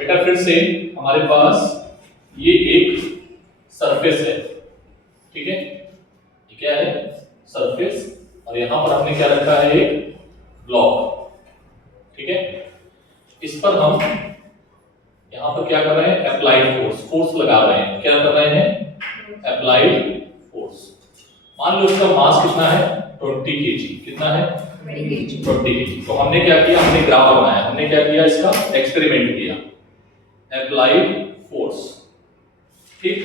बेटा फिर से हमारे पास ये एक सरफेस है, ठीक है, ये क्या है, सरफेस, और यहां पर हमने क्या रखा है, एक ब्लॉक, ठीक है। इस पर हम यहां पर क्या कर रहे हैं, अप्लाइड फोर्स लगा रहे हैं। क्या कर रहे हैं, अप्लाइड फोर्स। मान लो इसका मास कितना है, 20 kg। कितना है, 20 kg। तो हमने क्या किया, हमने ग्राफ बनाया, हमने क्या किया, इसका एक्सपेरिमेंट किया, अप्लाइड फोर्स, ठीक।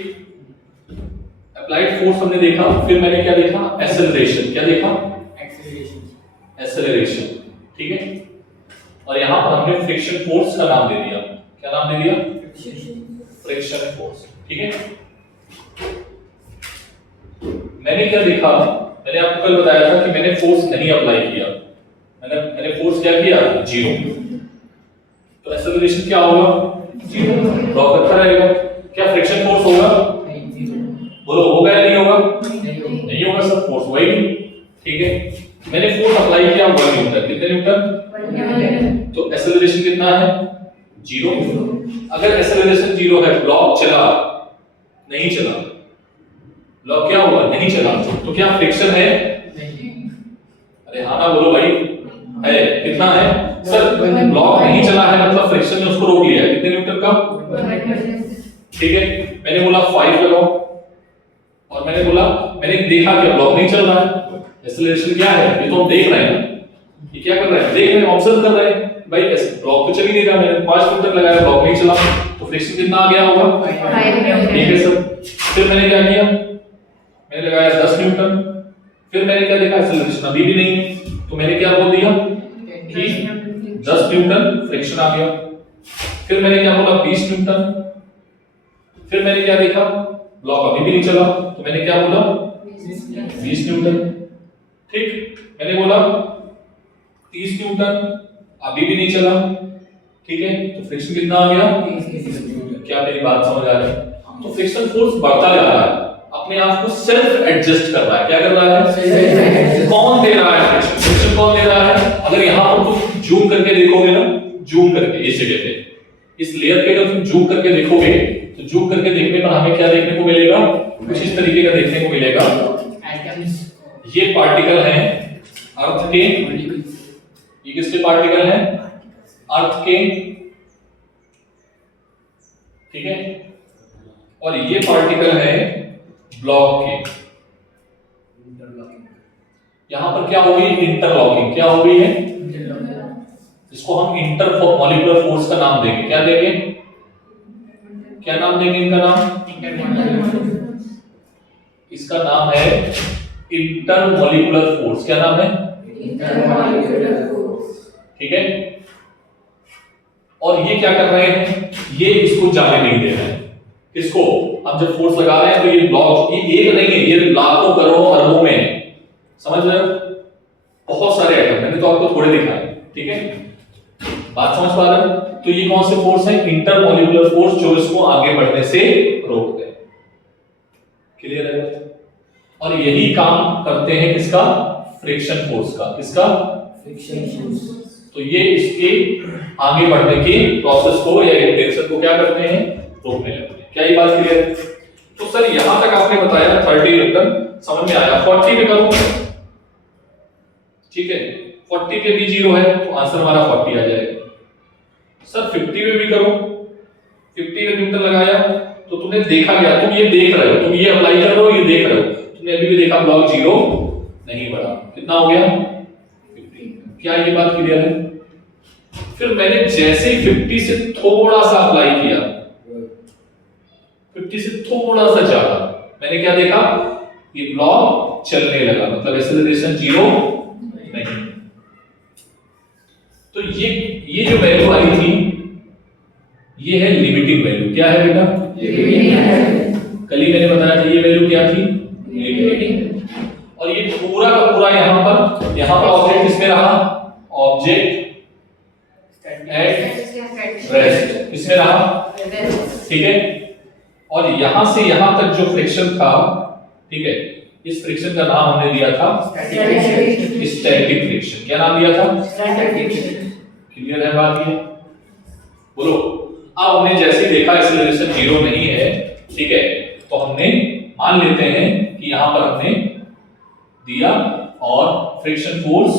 अप्लाइड फोर्स हमने देखा, फिर मैंने क्या देखा, एक्सेलरेशन। क्या देखा, एक्सेलरेशन, ठीक है। और यहां पर हमने फ्रिक्शन फोर्स का नाम दे दिया। क्या नाम दे दिया, फ्रिक्शन फोर्स, ठीक है। मैंने क्या देखा, मैंने आपको कल बताया था कि मैंने फोर्स नहीं अप्लाई किया, मैंने फोर्स क्या किया, 0। तो एक्सेलरेशन क्या होगा, 0, ब्लॉक रखा रहेगा। क्या फ्रिक्शन फोर्स होगा, बोलो होगा या नहीं होगा, नहीं होगा सर, फोर्स वही, ठीक है। मैंने फोर्स अप्लाई किया 1 न्यूटन। कितने न्यूटन, तो एक्सेलरेशन कितना है, 0। अगर एक्सेलरेशन 0 है, ब्लॉक चला, नहीं चला, ब्लॉक क्या हुआ, नहीं चला, तो क्या फ्रिक्शन है, अरे हाँ ना बोलो भाई, है, कितना है सर, ब्लॉक नहीं चला है मतलब फ्रिक्शन ने उसको रोक लिया है। कितने न्यूटन का, ठीक है। मैंने बोला 5 लगाओ, और मैंने बोला, मैंने देखा कि ब्लॉक नहीं चल रहा है, एक्सेलरेशन क्या है, ये तो हम देख रहे हैं, ये क्या कर रहे हैं, देख रहे हैं, ऑब्जर्व कर रहे हैं भाई, ब्लॉक तो चल ही नहीं रहा, मैंने 5 न्यूटन लगाया, ब्लॉक नहीं चला, तो फ्रिक्शन कितना आ गया होगा, 5 ठीक है सर। फिर मैंने क्या किया, मैंने लगाया 10 न्यूटन, फिर मैंने क्या देखा, एक्सेलरेशन अभी भी नहीं है, तो मैंने क्या बोल दिया कि 10 न्यूटन फ्रिक्शन आ गया। फिर मैंने क्या बोला, 20 न्यूटन, फिर मैंने क्या देखा, ब्लॉक अभी भी नहीं चला, तो मैंने क्या बोला, 20 न्यूटन, ठीक। मैंने बोला 30 न्यूटन, अभी भी नहीं चला, ठीक है, तो फ्रिक्शन कितना आ गया, क्या मेरी बात समझ आ रही है। तो फ्रिक्शन फोर्स बढ़ता जा रहा है, अपने आप को सेल्फ एडजस्ट कर रहा है। क्या कर रहा है, कौन दे रहा है फ्रिक्शन, फ्रिक्शन कौन दे रहा है। अगर यहां पर तुम जूम करके देखोगे ना, जूम करके इस जगह पे, इस लेयर पे अगर तुम जूम करके देखोगे, तो जूम करके देखने पर हमें क्या देखने को मिलेगा, कुछ इस तरीके का देखने को मिलेगा। ये पार्टिकल हैं अर्थ के, ये किसके पार्टिकल हैं, अर्थ के, ठीक है, और ये पार्टिकल है ब्लॉक के। यहां पर क्या होगी, इंटरलॉकिंग। क्या हो गई है, इसको हम इंटरमॉलिक्यूलर फोर्स का नाम देंगे। क्या देंगे, क्या नाम देंगे इनका नाम, इसका नाम है इंटरमॉलिक्यूलर फोर्स। क्या नाम है, इंटरमॉलिक्यूलर फोर्स, ठीक है। और ये क्या कर रहे हैं, ये इसको जाने नहीं दे रहे हैं, इसको हम जब फोर्स लगा रहे हैं तो ये ब्लॉक, ये एक नहीं है, ये लाखों करोड़ों अरबों में है, समझ रहे हो, बहुत सारे एटम, मैंने तो आपको थोड़े दिखाए, ठीक है, बात समझ पा रहे हो। तो ये कौन से फोर्स है, इंटरमॉलिक्यूलर फोर्स, जो इसको आगे बढ़ने से रोकते हैं, क्लियर है। और यही काम करते हैं किसका, फ्रिक्शन फोर्स का, किसका, फ्रिक्शन फोर्स। तो ये इसके आगे बढ़ने की प्रोसेस को या इंटेंशन को क्या करते हैं, रोकने लगते हैं। क्या ये बात क्लियर है। तो सर यहां तक आपने बताया 30 न्यूटन, समझ में आया। 40 पे करूं, ठीक है, 40 पे भी 0 है, तो आंसर हमारा 40 आ जाएगा। सर 50 पे भी करो, 50 पे न्यूटन लगाया, तो तुमने देखा क्या, तुम ये देख रहे हो, तुम ये अप्लाई कर रहे हो, ये देख रहे हो, तुमने अभी भी देखा ब्लॉक 0 नहीं बढ़ा, कितना हो गया, 50। क्या ये बात क्लियर है। फिर मैंने जैसे 50 से थोड़ा सा अप्लाई किया, 50 से थोड़ा सा ज्यादा, मैंने क्या देखा, ये ब्लॉक चलने लगा, मतलब एक्सेलरेशन 0 नहीं। तो ये जो वैल्यू आई थी, ये है लिमिटिंग वैल्यू। क्या है बेटा, कल ही मैंने बताया था, ये वैल्यू क्या थी, लिमिटिंग। और ये पूरा का पूरा यहां पर ऑब्जेक्ट किसमें रहा, ऑब्जेक्ट एट रेस्ट, किसमें रहा, ठीक है। और यहां से यहां तक जो फ्रिक्शन था, ठीक है, इस फ्रिक्शन का नाम हमने दिया था स्टैटिक फ्रिक्शन। क्या नाम दिया था, स्टैटिक फ्रिक्शन। क्लियर है बात ये, बोलो। अब हमने जैसे देखा एक्सेलरेशन 0 नहीं है, ठीक है, तो हमने मान लेते हैं कि यहां पर हमने दिया और फ्रिक्शन फोर्स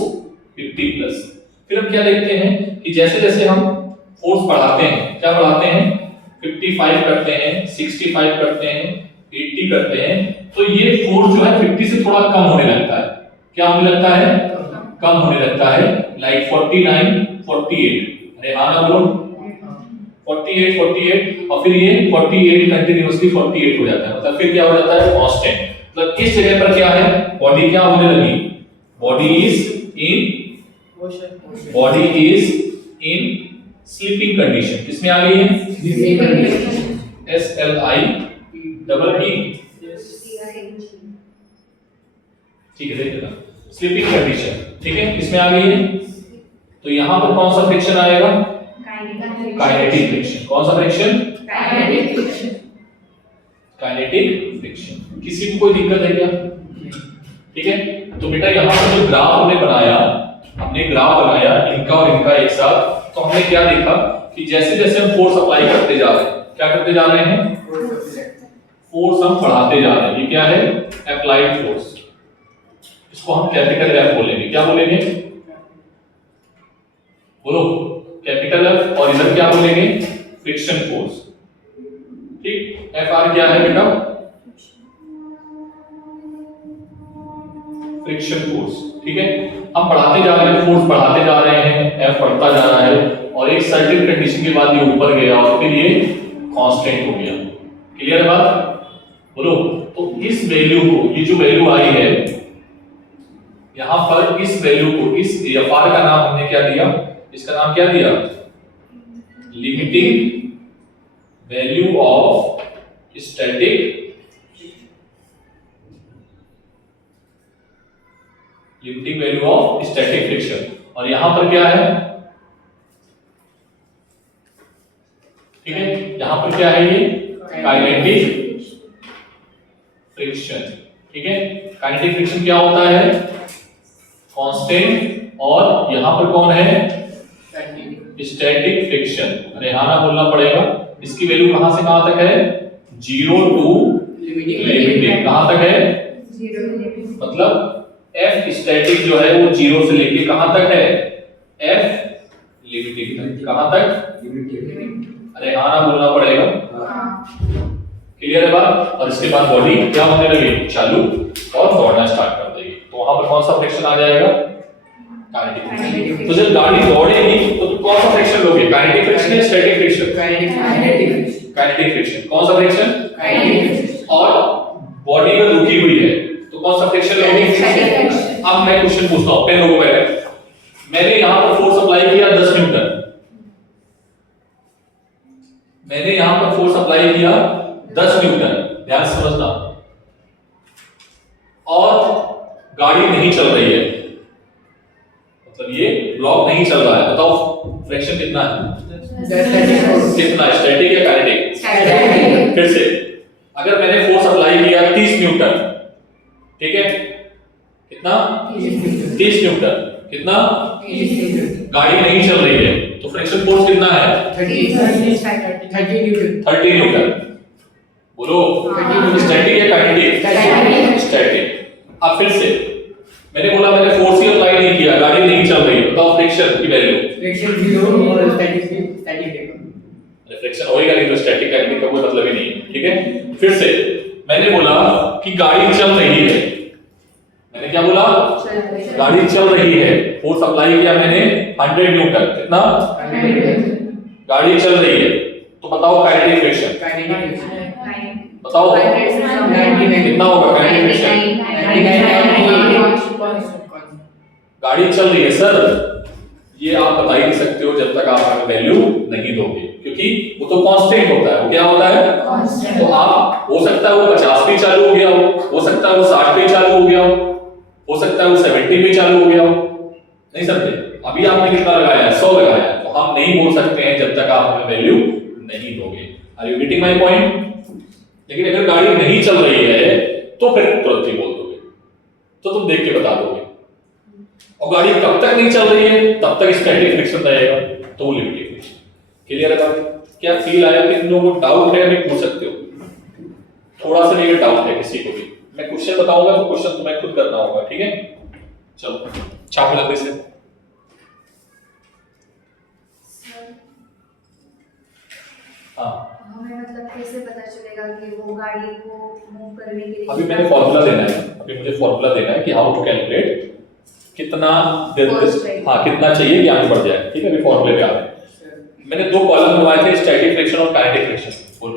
50 प्लस। फिर हम क्या देखते हैं कि जैसे जैसे हम फोर्स बढ़ाते हैं, क्या बढ़ाते हैं, 55 करते हैं, 65 करते हैं, 80 करते हैं, तो ये फोर्स जो है 50 से थोड़ा कम होने लगता है। क्या होने लगता है, कम होने लगता है, लाइक 49, 48। अरे हाँ ना बोलो, 48, 48 और फिर ये 48 कंटिन्यूअसली 48 हो जाता है। मतलब फिर क्या हो जाता है, कांस्टेंट। मतलब इस जगह पर क्या है, बॉडी क्या होने लगी, body is in sleeping condition. किसमें आ गई है, SLIPP, ठीक है, देखिएगा स्लीपिंग कंडीशन, ठीक है, किसमें आ गई है। तो यहां पर कौन सा फ्रिक्शन आएगा, काइनेटिक फ्रिक्शन। कौन सा फ्रिक्शन, काइनेटिक फ्रिक्शन। किसी को कोई दिक्कत है क्या, ठीक है। तो बेटा यहां पर जो ग्राफ हमने बनाया, इनका और इनका एक साथ, तो हमने क्या देखा कि जैसे जैसे हम फोर्स अप्लाई करते जा रहे हैं, क्या करते जा रहे हैं, फोर्स हम बढ़ाते जा रहे हैं। ये क्या है, अप्लाइड फोर्स। इसको हम कैपिटल F बोलेंगे। क्या बोलेंगे, बोलो, कैपिटल F। और इधर क्या बोलेंगे, फ्रिक्शन फोर्स, ठीक। FR क्या है बेटा, फ्रिक्शन फोर्स, ठीक है। हम बढ़ाते जा रहे हैं, फोर्स बढ़ाते जा रहे हैं, F बढ़ता जा रहा है, और एक सर्टेन कंडीशन के बाद ये ऊपर गया और फिर ये कांस्टेंट हो गया। क्लियर है बात, बोलो। तो इस वैल्यू को, ये जो वैल्यू आई है यहां पर, इस वैल्यू को, इस FR का नाम हमने क्या दिया, इसका नाम क्या दिया, limiting value of static, limiting value of static friction. और यहां पर क्या है, ठीक है, यहां पर क्या है, ये काइनेटिक फ्रिक्शन, ठीक है। काइनेटिक फ्रिक्शन क्या होता है, कांस्टेंट, और यहां पर कौन है, स्टैटिक फ्रिक्शन। अरे हाँ ना बोलना पड़ेगा। इसकी वैल्यू कहां से कहां तक है, 0 टू लिमिटिंग। कहां तक है, 0। मतलब F स्टैटिक जो है वो 0 से लेके कहां तक है, F लिमिटिंग तक। कहां तक, अरे हाँ ना बोलना पड़ेगा। क्लियर है बात। और इसके बाद बॉडी क्या होने लगी, चालू, और दौड़ना स्टार्ट कर देगी। तो वहां पर कौन सा फ्रिक्शन आ जाएगा, काइनेटिक फ्रिक्शन। तो जब गाड़ी दौड़ेगी तो कौन सा फ्रिक्शन लोगे, काइनेटिक फ्रिक्शन या स्टैटिक फ्रिक्शन, काइनेटिक फ्रिक्शन। कौन सा फ्रिक्शन, काइनेटिक फ्रिक्शन। और बॉडी में रुकी हुई है तो कौन सा फ्रिक्शन लोगे, अब मैं क्वेश्चन पूछता हूं, पेन लोगों पहले। मैंने यहां पर फोर्स अप्लाई किया 10 न्यूटन, मैंने यहां पर फोर्स अप्लाई किया 10 न्यूटन, ध्यान से समझना, और गाड़ी नहीं चल रही है, मतलब ये ब्लॉक नहीं चल रहा है। बताओ फ्रिक्शन कितना है, कितना, स्टैटिक या काइनेटिक। फिर से, अगर मैंने फोर्स अप्लाई किया 30 न्यूटन, ठीक है, कितना, 30 न्यूटन, कितना, गाड़ी नहीं चल रही है, तो फ्रिक्शन फोर्स कितना है, 30 न्यूटन। बोलो, स्टैटिक या काइनेटिक, स्टैटिक। अब फिर से मैंने बोला मैंने फोर्स ही अप्लाई नहीं किया, गाड़ी नहीं चल रही है, बताओ फ्रिक्शन की वैल्यू, फ्रिक्शन 0 और स्टैटिक फ्रिक्शन होएगा नहीं, तो स्टैटिक काइनेटिक का कोई मतलब ही नहीं है, ठीक है। फिर से मैंने बोला कि गाड़ी चल रही है, मैंने क्या बोला, गाड़ी चल रही है, फोर्स अप्लाई किया मैंने 100 न्यूटन, कितना, गाड़ी चल रही है, तो बताओ काइनेटिक फ्रिक्शन, बताओ कितना होगा काइनेटिक फ्रिक्शन, गाड़ी चल रही है सर, ये आप बता ही नहीं सकते हो जब तक आप हमें वैल्यू नहीं दोगे, क्योंकि वो तो कांस्टेंट होता है। वो क्या होता है, कांस्टेंट। तो आप, हो सकता है वो 50 पे चालू हो गया हो सकता है वो 60 पे चालू हो गया हो सकता है वो 70 पे चालू हो गया हो, नहीं समझे। अभी आपने कितना लगाया है, 100 लगाया है, तो हम नहीं बोल सकते हैं जब तक आप हमें वैल्यू नहीं दोगे। Are you getting my point. लेकिन अगर गाड़ी नहीं चल रही है तो फिर तुरंत ही बोल दोगे, तो तुम देख के बता दोगे। और गाड़ी कब तक नहीं चल रही है तब तक स्टैटिक फ्रिक्शन रहेगा, तो वो लिमिटिंग फ्रिक्शन। क्लियर है बात। क्या फील आया? किन लोगों को डाउट है मैं पूछ सकते हो, थोड़ा सा नहीं डाउट है किसी को भी। मैं क्वेश्चन बताऊंगा तो क्वेश्चन तुम्हें खुद करना होगा, ठीक है? चलो छापो जल्दी से। हाँ हमें मतलब कैसे पता चलेगा कि वो गाड़ी को मूव करने के लिए? अभी मैंने फॉर्मूला देना है, अभी मुझे फॉर्मूला देना है कि हाउ टू कैलकुलेट कितना हाँ कितना चाहिए कि आगे बढ़ जाए, ठीक है? अभी फॉर्मूले पे आ रहे हैं। मैंने दो कॉलम बनवाए थे, स्टैटिक फ्रिक्शन और काइनेटिक फ्रिक्शन। बोल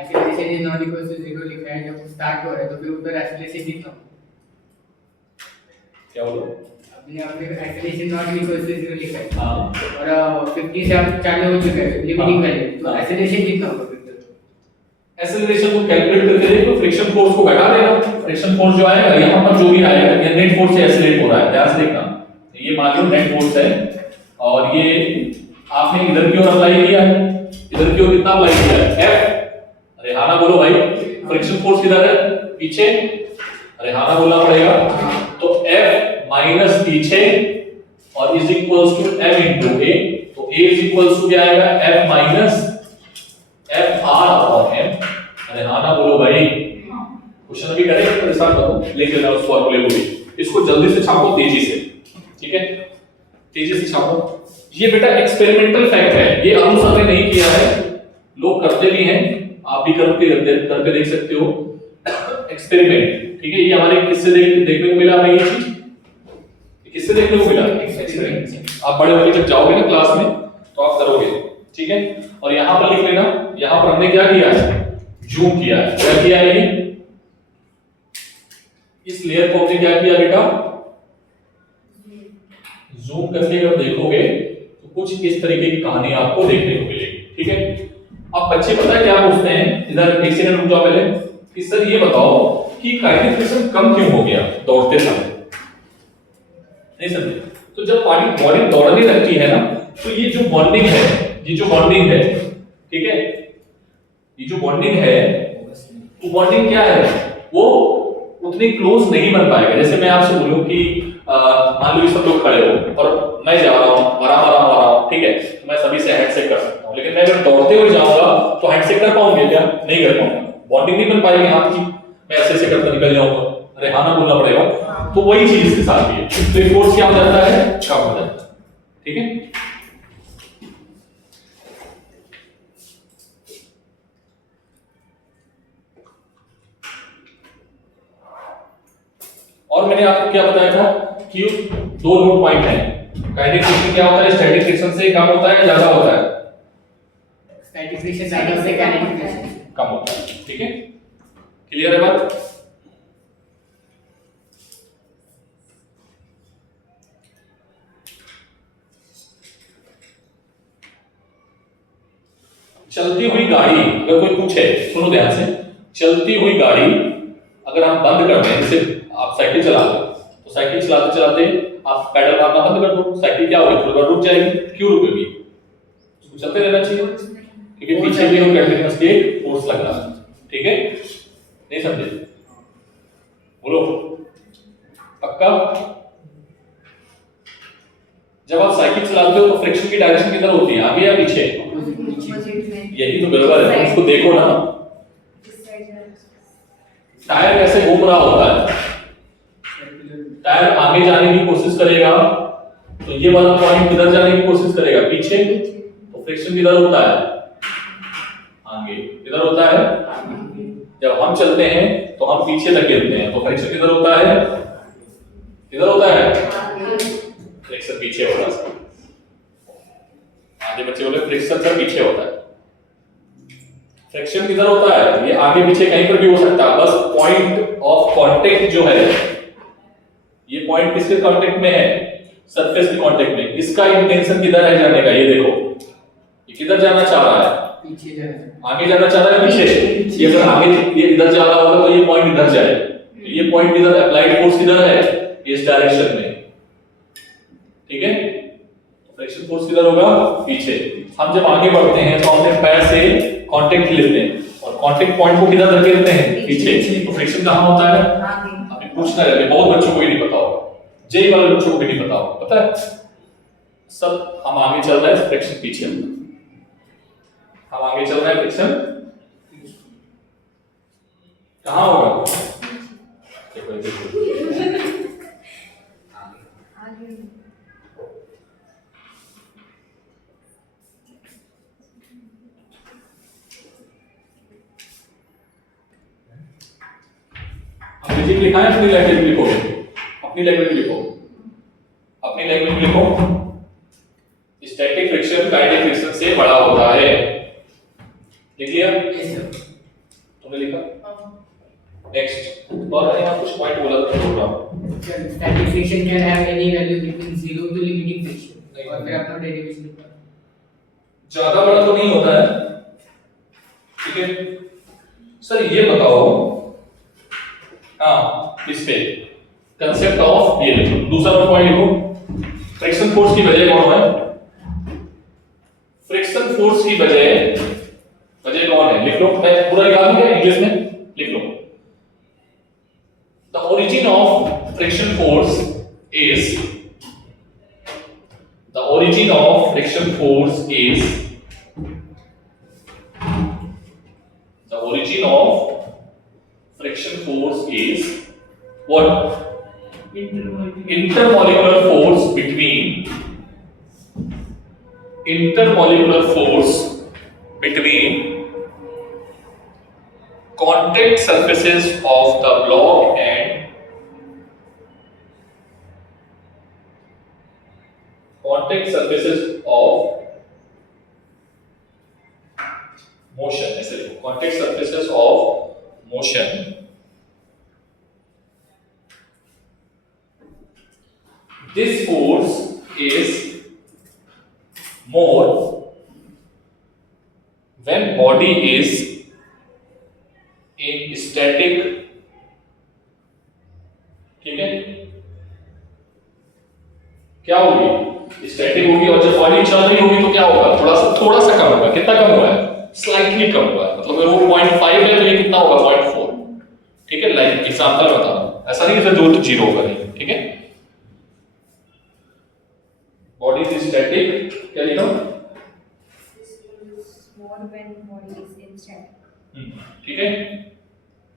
acceleration is not equal to 0 लिखा है, जब स्टार्ट हो रहा है तो फिर उधर एक्सेलरेशन कितना होगा? क्या बोलो? अभी आपने एक्सेलरेशन नॉट इक्वल टू 0 लिखा है हाँ और 50 से आप चालू हो चुका है लिमिटिंग वैल्यू, तो एक्सेलरेशन कितना होगा? एक्सेलरेशन को कैलकुलेट करके देखो, फ्रिक्शन फोर्स को घटा देना, फ्रिक्शन फोर्स जो आएगा यहाँ पर जो भी आएगा ये नेट फोर्स से एक्सेलरेट हो रहा है, ध्यान से देखना। ये मान लो नेट फोर्स है और ये आपने इधर की ओर अप्लाई किया है, इधर की ओर कितना अप्लाई किया है? F। अरे हाँ ना बोलो भाई, फ्रिक्शन फोर्स किधर है? पीछे। अरे हाँ ना बोलना पड़ेगा। तो F माइनस पीछे और is equals to M into A। तो A इज इक्वल्स टू क्या आएगा? F minus F R upon M। अरे हाँ ना बोलो भाई, क्वेश्चन अभी करेंगे तो साथ बताओ, लिख लेना उस फॉर्मूले को भी। इसको जल्दी से छापो तेजी से, ठीक है? तेजी से छापो। ये बेटा एक्सपेरिमेंटल फैक्ट है, ये अनुसंधान ने नहीं किया है, लोग करते भी हैं, आप भी करके देख सकते हो। एक्सपेरिमेंट, ठीक है? ये हमारे किससे देखने को मिला हमें ये चीज? किससे देखने को मिला? एक्सपेरिमेंट। आप बड़े होकर जब जाओगे ना क्लास में तो आप करोगे, ठीक है? और यहां पर लिख लेना, यहां पर हमने क्या किया है? जूम किया है। क्या किया है? ये इस लेयर को हमने क्या किया बेटा? जूम करके अगर देखोगे तो कुछ इस तरीके की कहानी आपको देखने को मिलेगी, ठीक है? अब बच्चे पता है क्या पूछते हैं, इधर एक सेकंड रुक जाओ पहले, कि सर ये बताओ कि काइनेटिक फ्रिक्शन कम क्यों हो गया दौड़ते समय? नहीं समझे? तो जब बॉडी दौड़ने लगती है ना, तो ये जो बॉन्डिंग है, ये जो बॉन्डिंग है, ठीक है? ये जो बॉन्डिंग है, वो बॉन्डिंग क्या है? वो उतनी क्लोज नहीं बन पाएगा। जैसे मैं आपसे बोलूं कि मान लो सब लोग खड़े हो और मैं जा रहा हूं आराम आ रहा हूं, ठीक है? तो मैं सभी से हैंडशेक कर सकता हूं, लेकिन मैं अगर दौड़ते हुए जाऊंगा तो हैंडशेक कर पाऊंगे क्या? नहीं कर पाऊंगा, बॉन्डिंग नहीं बन पाएगी हाथ की, मैं ऐसे करता निकल जाऊंगा। अरे हाँ ना बोलना पड़ेगा। तो वही चीज इसके साथ भी है, तो फोर्स क्या हो जाता है? कम हो जाता है, ठीक है? और मैंने आपको क्या बताया था कि दो नोट पॉइंट है, काइनेटिक फ्रिक्शन क्या होता है? स्टैटिक फ्रिक्शन से कम होता है या ज्यादा होता है? स्टैटिक फ्रिक्शन ज्यादा होता है, काइनेटिक फ्रिक्शन कम होता है, ठीक है? क्लियर है बात? चलती हुई गाड़ी अगर कोई पूछे, सुनो ध्यान से, चलती हुई गाड़ी अगर हम बंद कर दें, जैसे आप साइकिल चलाते हो तो साइकिल चलाते चलाते आप पैडल मारना बंद कर दो, साइकिल क्या होगी? थोड़ी देर रुक जाएगी। क्यों रुकेगी? उसको चलते रहना चाहिए, क्योंकि पीछे भी हम कंटीन्यूअसली फोर्स लग रहा है, ठीक है? नहीं समझे? बोलो पक्का? जब आप साइकिल चलाते हो तो फ्रिक्शन की डायरेक्शन किधर होती है, आगे या पीछे? यही तो गड़बड़ है, उसको देखो ना। टायर कैसे घूम रहा होता है? टायर आगे जाने की कोशिश करेगा तो ये वाला पॉइंट किधर जाने की कोशिश करेगा? पीछे। तो फ्रिक्शन किधर होता है? आगे। किधर होता है? जब हम चलते हैं तो हम पीछे धकेलते हैं, तो फ्रिक्शन किधर होता है? किधर होता है? फ्रिक्शन पीछे होता है। आगे बच्चे बोले फ्रिक्शन सर पीछे होता है। फ्रिक्शन किधर होता है? ये आगे पीछे कहीं पर भी हो सकता है, बस पॉइंट ऑफ कांटेक्ट जो है, ये पॉइंट किसके कांटेक्ट में है? सरफेस के कांटेक्ट में। इसका इंटेंशन किधर है जाने का? ये देखो, ये किधर जाना चाह रहा है? पीछे जाना। आगे जाना चाह रहा है पीछे? ये अगर आगे ये इधर जा रहा होगा तो ये पॉइंट इधर जाए, तो ये पॉइंट इधर, अप्लाइड फोर्स किधर है? इस डायरेक्शन में, ठीक है? फ्रिक्शन फोर्स किधर होगा? पीछे। हम जब आगे बढ़ते हैं तो अपने पैर से कांटेक्ट लेते हैं और कांटेक्ट पॉइंट को किधर रखते हैं? पीछे। तो फ्रिक्शन कहां होता है? अभी पूछना है, बहुत बच्चों को ही नहीं पता होगा, जेई वाले बच्चों को भी नहीं पता होगा, पता है? सब हम आगे चल रहे हैं, फ्रिक्शन पीछे होगा। अब आगे चल रहा है फ्रिक्शन कहाँ होगा? देखो आगे अंग्रेजी में लिखा है, अपनी लैंग्वेज में लिखो, अपनी लैंग्वेज में लिखो, अपनी लैंग्वेज में लिखो। स्टैटिक फ्रिक्शन काइनेटिक फ्रिक्शन से बड़ा होता है। लिख लिया? Yes, sir. तुमने लिखा? नेक्स्ट। और यहाँ कुछ पॉइंट बोला था programme. Static friction can have any value between 0 to limiting friction. और फिर अपना डेरिवेशन लिखा। ज्यादा बड़ा तो नहीं होता है, ठीक है? सर ये बताओ, हाँ इस पे कंसेप्ट ऑफ ये लिखो, दूसरा पॉइंट लिखो। फ्रिक्शन फोर्स की वजह कौन है? फ्रिक्शन फोर्स की वजह कौन है? लिख लो, मैं पूरा लिखा दूंगा इंग्लिश में, लिख लो। The origin of friction force is the origin of friction force is the origin of friction force is what? Intermolecular force between contact surfaces of the block and contact surfaces of motion, ऐसे लिखो, contact surfaces of motion this force is more when body is in static, ठीक है? क्या होगी? Static होगी, और जब body चल रही होगी तो क्या होगा? थोड़ा सा कम होगा। कितना कम हुआ है? स्लाइटली कम हुआ है। मतलब अगर वो 0.5 है तो ये कितना होगा? 0.4, ठीक है? लाइक एग्जांपल बता रहा हूं, ऐसा नहीं कि जो तो 0 होगा नहीं, ठीक है? बॉडी इज स्टैटिक, क्या लिखा? more when body is in static. ठीक है,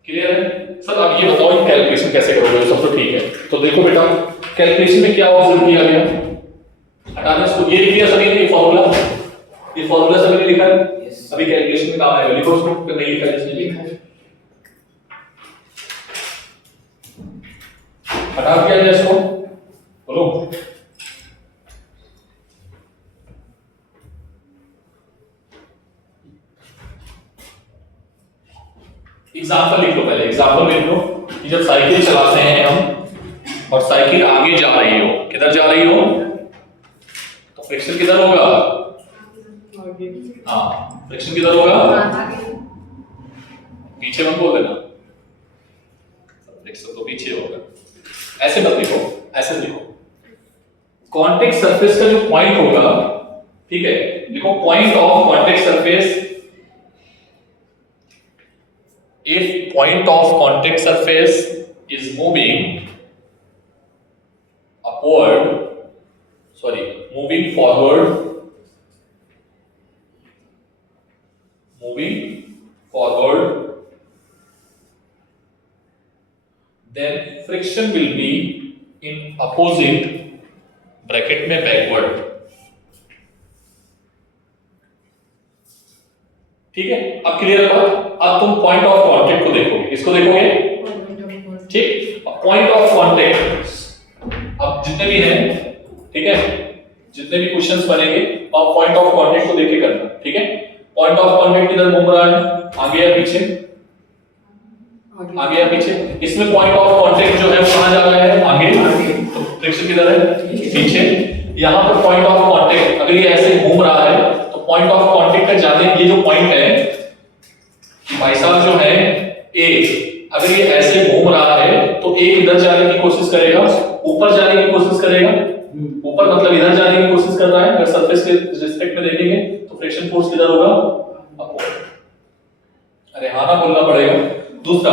क्लियर है? सर अब ये बताओ कैलकुलेशन कैसे करोगे? सब तो ठीक है, तो देखो बेटा कैलकुलेशन में क्या ऑब्जर्व किया गया? हटाने इसको, ये लिख दिया सभी ने, ये फॉर्मूला सभी ने लिखा है। Yes. अभी कैलकुलेशन में काम आएगा, लिखो उसको, फिर नहीं लिखा जिसने लिखा है हटा दिया जाए इसको, बोलो। एग्जाम्पल लिख लो, पहले एग्जाम्पल लिख लो कि जब साइकिल चलाते हैं हम और साइकिल आगे जा रही हो, किधर जा रही हो? तो फ्रिक्शन किधर होगा? हाँ, फ्रिक्शन किधर होगा? आगे पीछे मत बोल देना, फ्रिक्शन तो पीछे होगा। ऐसे मत लिखो, ऐसे लिखो। कॉन्टेक्ट सरफेस का जो पॉइंट होगा, ठीक है, लिखो point of contact surface. If point of contact surface is moving forward, then friction will be in opposite bracket में backward, ठीक है? अब क्लियर है बात? अब तुम पॉइंट ऑफ कांटेक्ट को देखोगे, इसको देखोगे, ठीक? पॉइंट ऑफ कांटेक्ट अब जितने भी हैं, ठीक है, जितने भी क्वेश्चंस बनेंगे आप पॉइंट ऑफ कांटेक्ट को देख के करना, ठीक है? पॉइंट ऑफ कांटेक्ट किधर घूम रहा है? आगे या पीछे? आगे या पीछे? इसमें पॉइंट ऑफ कांटेक्ट जो है वो कहां जा रहा है? आगे। तो फ्रिक्शन किधर है? पीछे। यहां पर पॉइंट ऑफ कांटेक्ट अगर ये ऐसे घूम रहा है तो पॉइंट ऑफ कांटेक्ट का जाने ये जो पॉइंट है भाई साहब जो है ए, अगर ये ऐसे घूम रहा है तो ए इधर जाने की कोशिश करेगा, ऊपर जाने की कोशिश करेगा। ऊपर मतलब इधर जाने की कोशिश कर रहा है। अगर सरफेस के रिस्पेक्ट में देखेंगे तो फ्रिक्शन फोर्स किधर होगा? अपवर्ड। अरे हाँ ना बोलना पड़ेगा। दूसरा,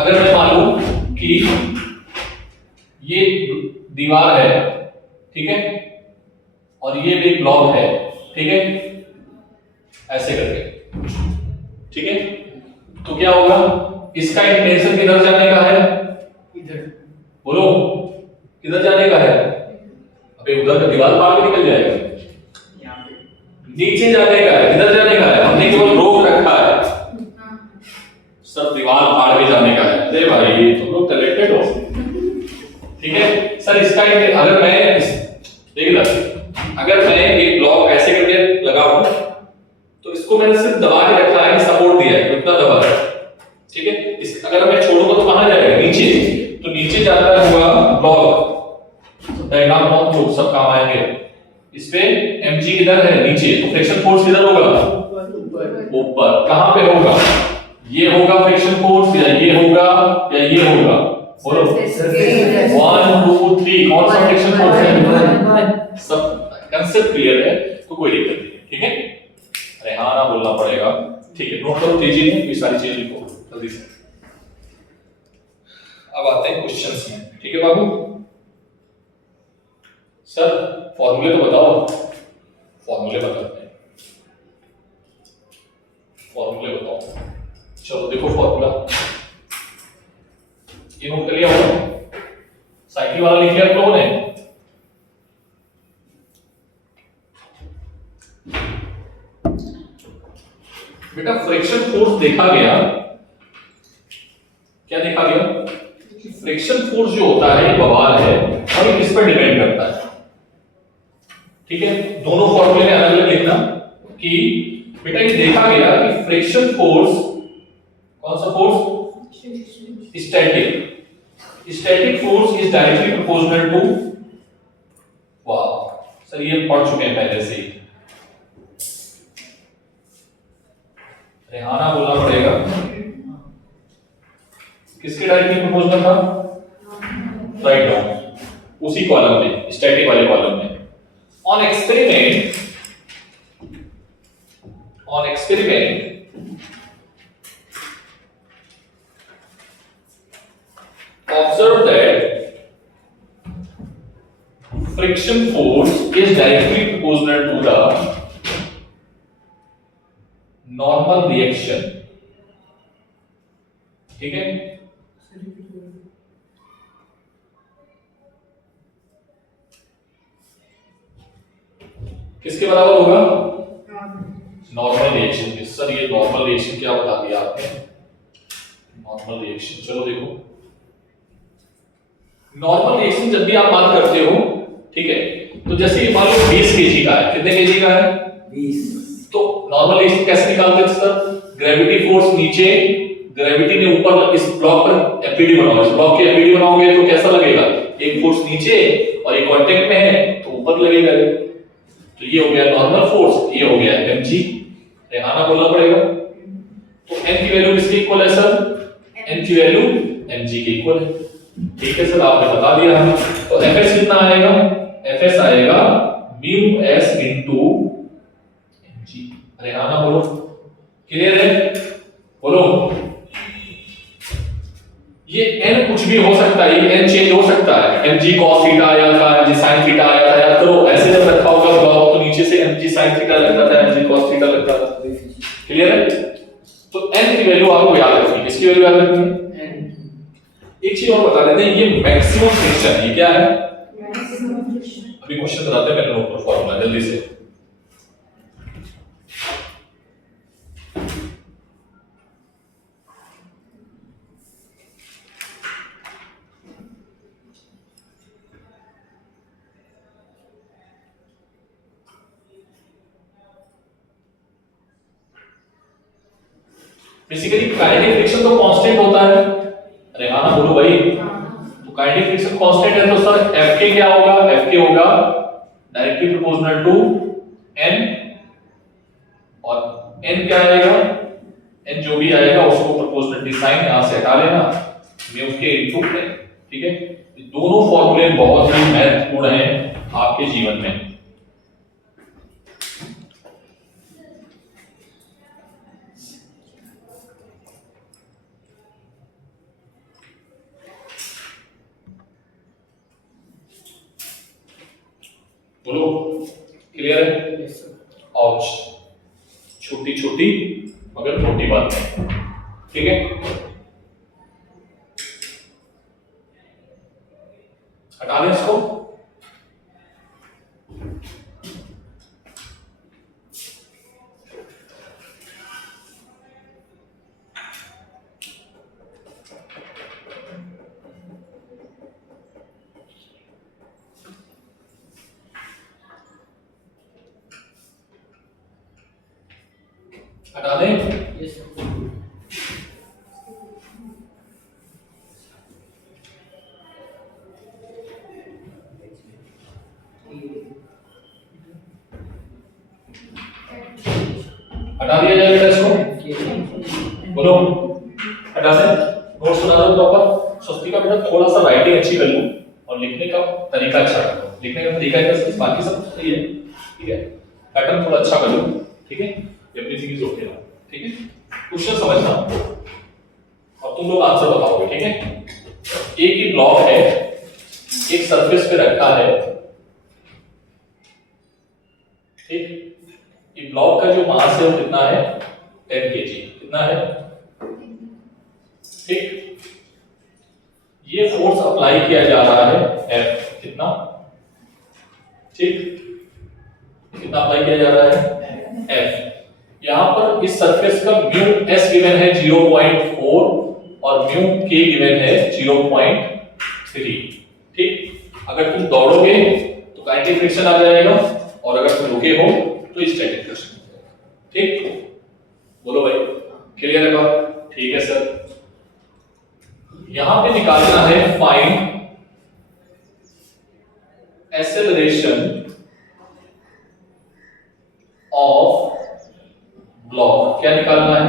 अगर मैं मान लूं कि ये दीवार है, ठीक है, और ये भी ब्लॉक है, ठीक है, ऐसे करके ठीक है, तो क्या होगा, इसका इंटेंशन किधर जाने का है, इधर बोलो किधर जाने का है, अबे उधर का दीवार पार के निकल जाएगा, यहाँ पे नीचे जाने का है, किधर जाने का है, हमने केवल रोक रखा है, हाँ। सब दीवार फाड़ के जाने का है। अरे भाई तुम लोग टैलेंटेड हो, ठीक है सर। इसका अगर मैं देख लो, अगर मैं एक ब्लॉक ऐसे करके लगाऊं तो इसको मैंने सिर्फ दबा के रखा है, सपोर्ट दिया है, उतना दबा है, ठीक है। इस अगर मैं छोड़ूंगा तो कहां जाएगा, नीचे, तो नीचे जाता हुआ ब्लॉक डायग्राम बहुत लोग सब काम आएंगे। इस पे mg किधर है, नीचे, तो फ्रिक्शन फोर्स किधर होगा, ऊपर। कहां पे होगा, ये होगा फ्रिक्शन फोर्स, या ये होगा, या ये होगा, बोलो 1 2 3 कौन सा फ्रिक्शन फोर्स है, सब कांसेप्ट क्लियर है तो कोई दिक्कत नहीं, ठीक है। अरे हाँ ना बोलना पड़ेगा, ठीक है। नोट करो तेजी में, ये सारी चीजें लिखो जल्दी से। अब आते हैं क्वेश्चंस में, ठीक है बाबू। सर फॉर्मूले तो बताओ, फॉर्मूले बताते हैं, फॉर्मूले बताओ। चलो देखो फॉर्मूला, ये नोट कर लिया होगा, साइकिल वाला लिख लिया आप लोगों ने। बेटा फ्रिक्शन फोर्स देखा गया, क्या देखा गया कि फ्रिक्शन फोर्स जो होता है बवाल है और ये किस पर डिपेंड करता है, ठीक है। दोनों फॉर्मूले में अलग अलग लिखना कि बेटा ये देखा गया कि फ्रिक्शन फोर्स, कौन सा force, static force is directly proportional to, वाह सर ये पढ़ चुके हैं पहले से ही, रेहाना बोलना पड़ेगा, किसके डायरेक्टली प्रोपोर्शनल था, राइट डाउन, उसी कॉलम में, स्टैटिक वाले कॉलम में। On experiment observe that friction force is directly proportional to the normal reaction, ठीक है। किसके बराबर होगा, नॉर्मल रिएक्शन के। सर ये नॉर्मल रिएक्शन क्या बता दिया आपने, नॉर्मल रिएक्शन, चलो देखो नॉर्मल रिएक्शन जब भी आप बात करते हो, ठीक है, तो जैसे ये मान लो 20 केजी का है, कितने केजी का है, 20, तो नॉर्मल रिएक्शन कैसे निकालते हैं सर, ग्रेविटी फोर्स नीचे, ग्रेविटी ने ऊपर, इस ब्लॉक पर एफईडी बनाओ, इस ब्लॉक की एफईडी बनाओगे तो कैसा लगेगा, एक फोर्स नीचे और ये कांटेक्ट में है तो ऊपर लगेगा, तो ये हो गया नॉर्मल फोर्स, ये हो गया mg, रेहाना बोलना पड़ेगा। तो n की वैल्यू किसके इक्वल है सर, n की वैल्यू mg के इक्वल है, ठीक है सर आपने बता दिया हमें। तो fs कितना आएगा, fs आएगा μs इनटू mg, रेहाना बोलो, क्लियर है, बोलो। ये n कुछ भी हो सकता है, ये n चेंज हो सकता है, mg cos थीटा आया था, mg sin थीटा आया था, याद करो ऐसे जब रखा होगा ब्लॉक तो नीचे से mg sin थीटा लगता था, mg cos थीटा लगता था, क्लियर है। तो n की वैल्यू आपको याद रखनी है, इसकी वैल्यू याद रखनी है। एक चीज और बता देते हैं, ये मैक्सिमम फ्रिक्शन, ये क्या है, अभी क्वेश्चन बताते हैं, मैंने नोट कर फॉर्मूला जल्दी से। बेसिकली काइनेटिक फ्रिक्शन तो कांस्टेंट होता है, अरे हाँ ना बोलो भाई, तो काइनेटिक फ्रिक्शन कांस्टेंट है तो सर Fk क्या होगा, Fk होगा डायरेक्टली प्रोपोर्शनल टू n, और n क्या आएगा, n जो भी आएगा उसको प्रोपोर्शनलिटी साइन यहां से हटा लेना, म्यू के इनटू n, ठीक है। दोनों फॉर्मूले बहुत ही महत्वपूर्ण हैं आपके जीवन में। बोलो क्लियर है, और छोटी छोटी मगर मोटी बात नहीं, ठीक है। हटा दें इसको। हटा दें। Yes sir. हटा दिया जाएगा इसको, बोलो हटा दें। नोट्स बना दो प्रॉपर। स्वस्तिका बेटा थोड़ा सा राइटिंग अच्छी कर लो और लिखने का तरीका अच्छा कर लो। लिखने का तरीका कैसा, बाकी सब सही है, ठीक है। पैटर्न थोड़ा अच्छा कर लो, ठीक है। एवरीथिंग इज ओके, ठीक है। क्वेश्चन समझना और तुम लोग आंसर बताओगे, ठीक है। एक ही ब्लॉक है, एक सरफेस पे रखा है, ठीक। ये ब्लॉक का जो मास है वो कितना है, 10 kg, कितना है, ठीक। ये फोर्स अप्लाई किया जा रहा है F, कितना, ठीक, कितना अप्लाई किया जा रहा है F। यहां पर इस सरफेस का म्यू S गिवन है 0.4 और म्यू K गिवन है 0.3, ठीक। अगर तुम दौड़ोगे तो काइनेटिक फ्रिक्शन आ जाएगा और अगर तुम रुके हो तो स्टैटिक फ्रिक्शन, ठीक। बोलो भाई, क्लियर है बात, ठीक है सर। यहां पे निकालना है फाइंड एक्सेलरेशन ऑफ ब्लॉक। क्या निकालना है,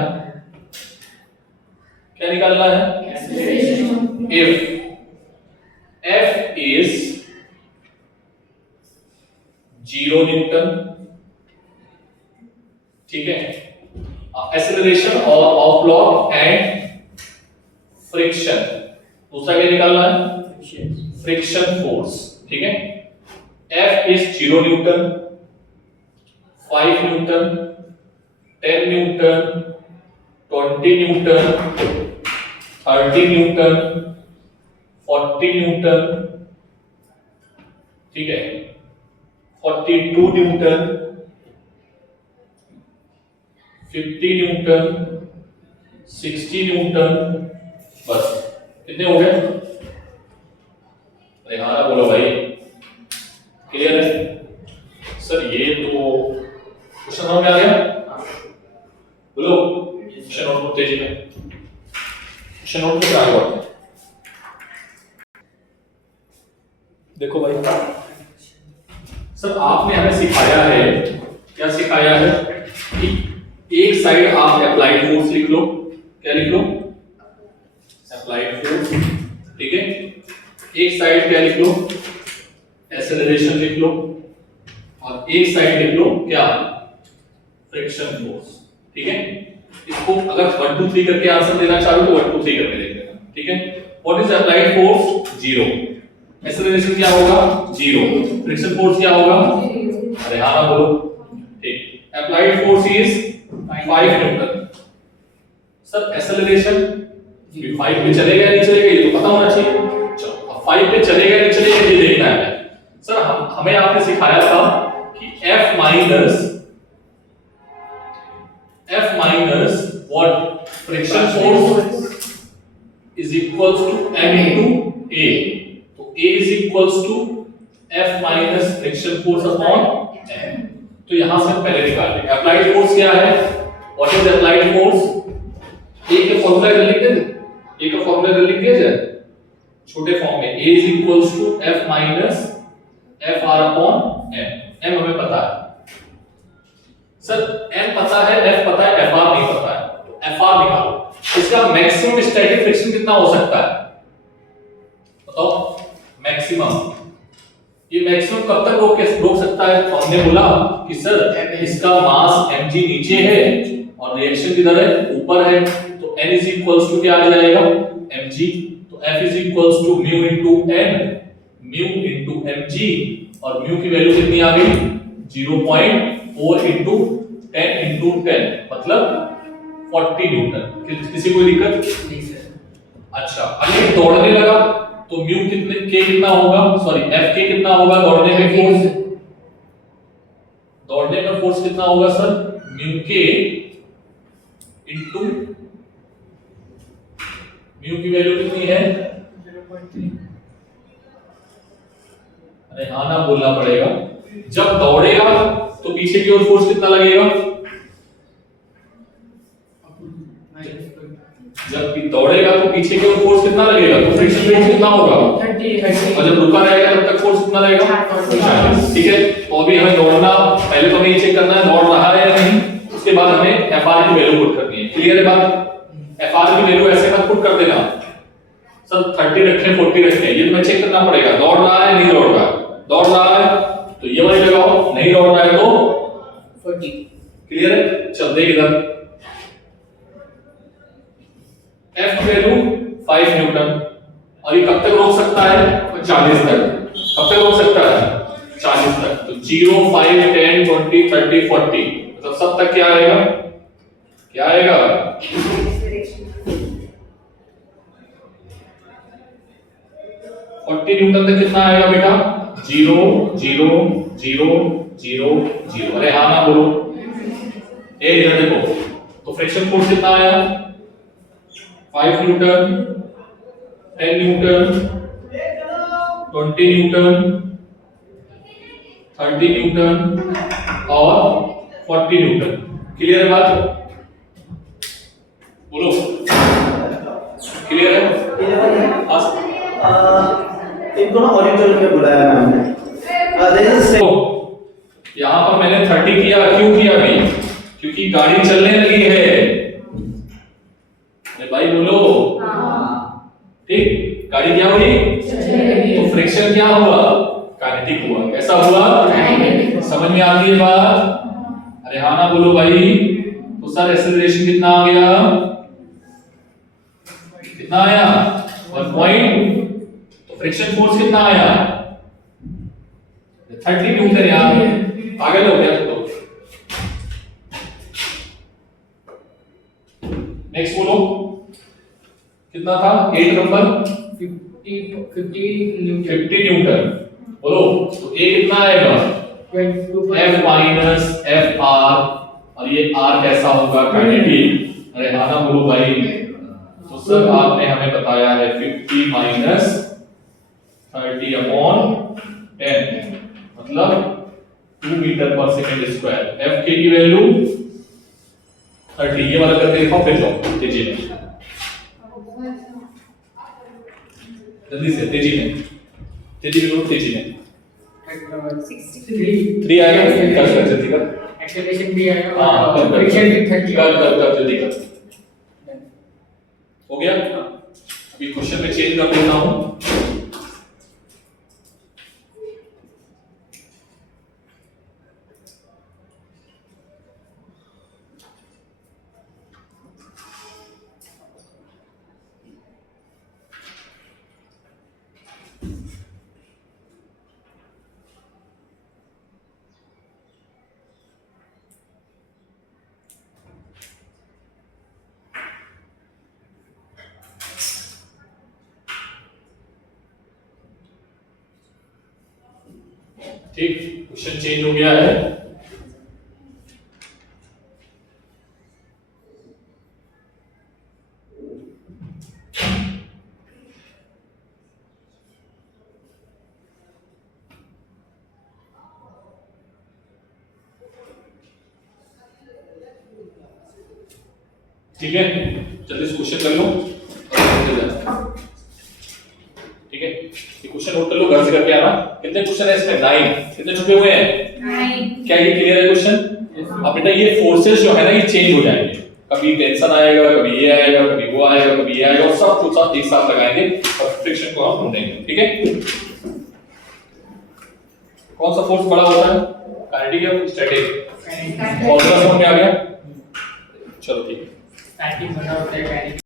क्या निकालना है, इफ F is 0 न्यूटन, ठीक है। Acceleration of block and friction, दूसरा क्या निकालना है, फ्रिक्शन फोर्स, ठीक है। F is 0 Newton, 5 Newton, 10 Newton, 20 Newton, 30 Newton, 40 Newton, ठीक है, 42 न्यूटन, 50 न्यूटन, 60 न्यूटन, बस कितने हो गए। अरे हाँ बोलो भाई, क्लियर है सर। ये तो क्वेश्चन समझ में आ गया, बोलो क्वेश्चन नोट तेजी में, क्वेश्चन नोट में क्या हुआ। देखो भाई सर, आपने हमें सिखाया है, क्या सिखाया है कि एक साइड आप अप्लाइड फोर्स लिख लो, क्या लिख लो, अप्लाइड फोर्स, ठीक है। एक साइड क्या लिख लो, एक्सेलरेशन लिख लो, और एक साइड लिख लो क्या, फ्रिक्शन फोर्स, ठीक है। इसको अगर 1 2 3 करके आंसर देना चाहो तो 1 2 3 करके देख लेना, ठीक है। What is applied force, 0, acceleration क्या होगा, 0, फ्रिक्शन फोर्स क्या होगा, अरे हाँ ना बोलो, ठीक। Applied force is 5 Newton. Sir acceleration 5 पे चलेगा या नहीं चलेगा ये तो पता होना चाहिए। चलो अब 5 पे चलेगा या नहीं चलेगा ये देखना है। सर हमें आपने सिखाया था कि F minus what, friction force is equals to M into A। तो A is equals to F minus friction force upon M। तो यहां से हम पहले निकाल लेंगे अप्लाइड फोर्स क्या है, what is applied force. A के फॉर्मूला इधर लिख दे, A का फॉर्मूला इधर लिख दिया जाए छोटे फॉर्म में, A is equals to F minus FR upon M। M हमें पता है सर, M पता है, F पता है, FR नहीं पता है, तो FR निकालो। इसका मैक्सिमम स्टैटिक फ्रिक्शन कितना हो सकता है बताओ, मैक्सिमम। ये मैक्सिमम कब तक रोक सकता है, तो हमने बोला कि सर इसका मास mg नीचे है और रिएक्शन किधर है, ऊपर है, तो n इज इक्वल्स टू क्या आ जाएगा, mg। तो F is equals to mu into n, mu into mg, और म्यू की वैल्यू कितनी आ गई, 0.4 इनटू 10 इनटू 10 मतलब 40 न्यूटन। किसी कोई दिक्कत? नहीं सर। अच्छा, अगर दौड़ने लगा तो म्यू कितने के कितना होगा, सॉरी एफ के कितना होगा दौड़ने में फोर्स? दौड़ने में फोर्स कितना होगा सर? म्यू के इनटू म्यू की वैल्यू कितनी है? 0.3। अरे हाँ ना बोलना पड़ेगा। जब दौड़ेगा तो पीछे की ओर फोर्स कितना लगेगा? जब दौड़ेगा तो पीछे की ओर फोर्स कितना लगेगा? तो फ्रिक्शन फोर्स कितना होगा? 30। और जब रुका रहेगा तब तक फोर्स कितना रहेगा? 40। ठीक है, तो अभी हमें दौड़ना, पहले तो हमें ये चेक करना है दौड़ रहा है या नहीं, उसके बाद हमें एफ आर की वैल्यू पुट करनी है। क्लियर है बात? एफ आर की वैल्यू ऐसे मत पुट कर देना सर 30 रखें 40 रखें, ये तुम्हें चेक करना पड़ेगा दौड़ रहा है नहीं दौड़ रहा है। दौड़ रहा है तो ये वाली लगाओ, नहीं दौड़ रहा है तो 40। क्लियर है? चल देख इधर, एफ की वैल्यू 5 न्यूटन, और ये कब तक रोक सकता है? 40 तक। कब तक रोक सकता है? 40 तक। तो 0 5 10 20 30 40 मतलब सब तक क्या आएगा? क्या आएगा? एक्सीलरेशन 40 न्यूटन तक कितना आएगा बेटा? 0 0 0 0 0। अरे हाँ ना बोलो। ए इधर देखो, तो फ्रिक्शन फोर्स कितना आया? 5 न्यूटन, 10 न्यूटन, 20 न्यूटन, 30 न्यूटन और 40 न्यूटन। क्लियर है बात? बोलो क्लियर है? इनको ना हॉरिजॉन्टल में बुलाया मैम ने। यहाँ पर मैंने 30 किया, क्यों किया भाई? क्योंकि गाड़ी चलने लगी है। अरे भाई बोलो। ठीक, गाड़ी क्या हुई? तो फ्रिक्शन क्या हुआ? काइनेटिक हुआ। कैसा हुआ? समझ में आती है बात? अरे हाँ ना बोलो भाई। तो सर एक्सेलरेशन कितना आ गया? कितना आया? 1 पॉइंट। तो फ्रिक्शन फोर्स कितना आया? 30 न्यूटन यार। पागल हो गया तो। नेक्स्ट बोलो कितना था? 8 नंबर 50 न्यूटन। 50 न्यूटन। बोलो तो ए कितना आएगा? 22। F माइनस एफ आर, और ये आर कैसा होगा? काइनेटिक। अरे हाँ ना बोलो भाई। तो सर आपने हमें बताया है 50 माइनस 30 अपॉन 10 मतलब 2 मीटर पर सेकंड स्क्वायर। एफ के की वैल्यू 30। ये वाला करके दिखाओ फिर जाओ तेजी में, जल्दी से तेजी में, तेजी में, तेजी में। 3 आएगा, कर जल्दी कर। एक्सेलरेशन भी आएगा हाँ और फ्रिक्शन भी 30 कर जल्दी कर। हो गया? अभी क्वेश्चन में चेंज कर देता हूं। ठीक, क्वेश्चन चेंज हो गया है। ठीक है, जल्दी से क्वेश्चन कर लो। ठीक है, ये क्वेश्चन नोट कर लो, घर से करके आना। कितने क्वेश्चन है इसमें? 9। कितने छुपे हुए हैं? 9। क्या ये क्लियर है क्वेश्चन? अब बेटा ये फोर्सेस जो है ना ये चेंज हो जाएंगे, कभी टेंशन आएगा, कभी ये आएगा, कभी वो आएगा, कभी ये आएगा, और सब कुछ साथ एक साथ लगाएंगे और फ्रिक्शन को हम ढूंढेंगे। ठीक है, कौन सा फोर्स बड़ा होता है? काइनेटिक या स्टैटिक? फॉर्मूला समझ में आ गया? चलो ठीक है। स्टैटिक बड़ा होता है,